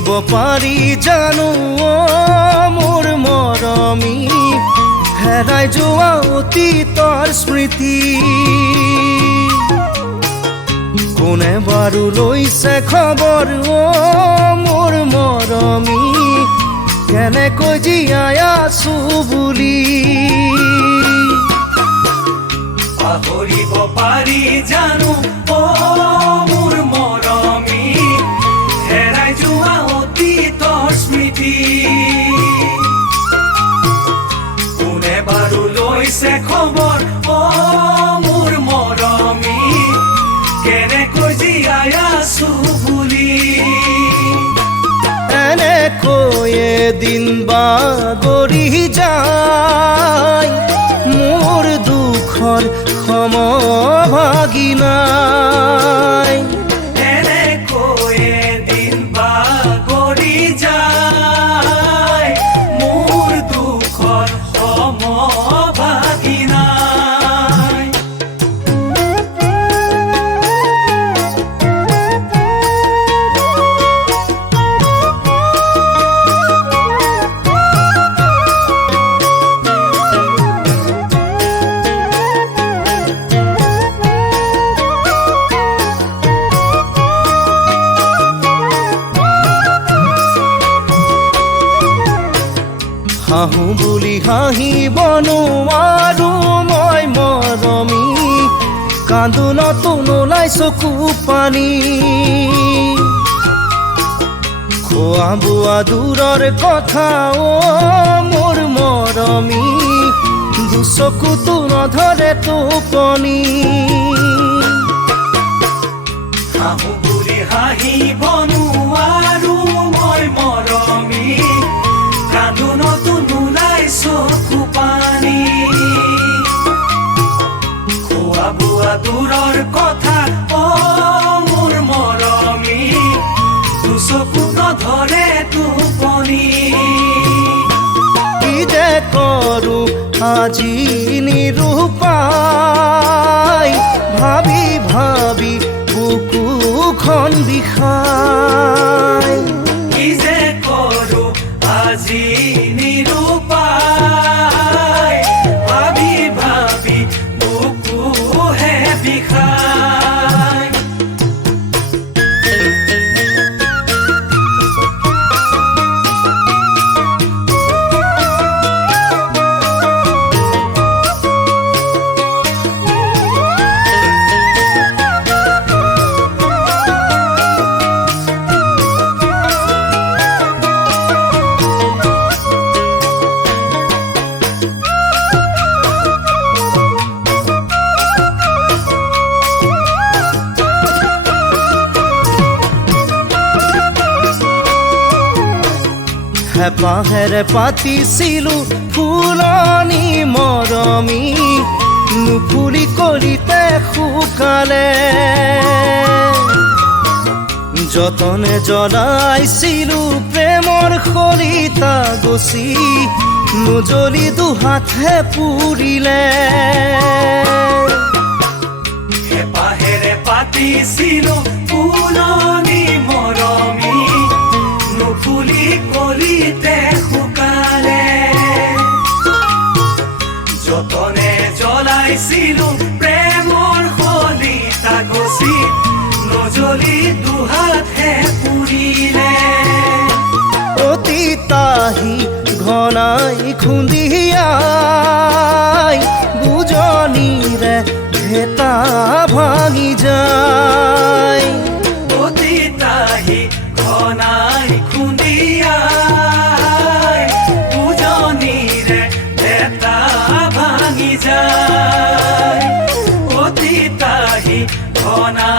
পাহৰিব পাৰি জানো মোৰ মৰমী হেৰাই যোৱা অতীতৰ স্মৃতি কোনে বাৰু লৈছে খবৰ মোৰ মৰমী কেনেকৈ জীয়াই আছো বুলি পাহৰিব পাৰি জানো মোৰ মৰমী হেৰাই যোৱা অতীতৰ স্মৃতি কোনে বাৰু লৈছে খবৰ মোৰ মৰমী কেনেকৈ জীয়াই আছো বুলি এনেকৈ এদিন বাগৰি যায় মোৰ দুখৰ সমভাগী নাই এনেকৈ এদিন বাগৰি যায় মোৰ দুখৰ সমভাগী নাই হাঁহো বুলি হাঁহিব নোৱাৰো মই মৰমী কান্দোনতো নোলাই চকু পানী খোৱা বোৱা দূৰৰ কথা মোৰ মৰমী দুচকুতো নধৰে টোপনি হাঁহো বুলি হাঁহিব নোৱাৰো মই মৰমী কান্দোনতো নোলাই চকু পানী খোৱা বোৱা দূৰৰ কথা মোৰ মৰমী দুচকু নধৰে টোপনি কি যে কৰো আজি নিৰূপায় ভাবি ভাবি বুকুখন বিষায় কি যে কৰো আজি নিৰূপায় ভাবি ভাবি বুকুহে বিষায় হেপাহেৰে পাতিছিলো ফুলনি মৰমী নুফুলি কলিতে শুকালে যতনে জ্বলাইছিলো প্ৰেমৰ খৰিতা গছি নুজ্বলি দুহাতহে পুৰিলে হেপাহেৰে পাতিছিলো ফুলনি মৰমী নুফুলি কলিতে শুকালে যতনে জ্বলাইছিলো প্ৰেমৰ খলিতা গছি নজ্বলি দুহাতহে পুৰিলে অতীতাহি ঘনাই খুন্দিয়াই বুজনিৰে ভেটা ভাঙি যায় অতীতাহি ঘনাই খুন্দিয়াই বুজনিৰে ভেটা ভাঙি যায় অতীতাহি ঘনাই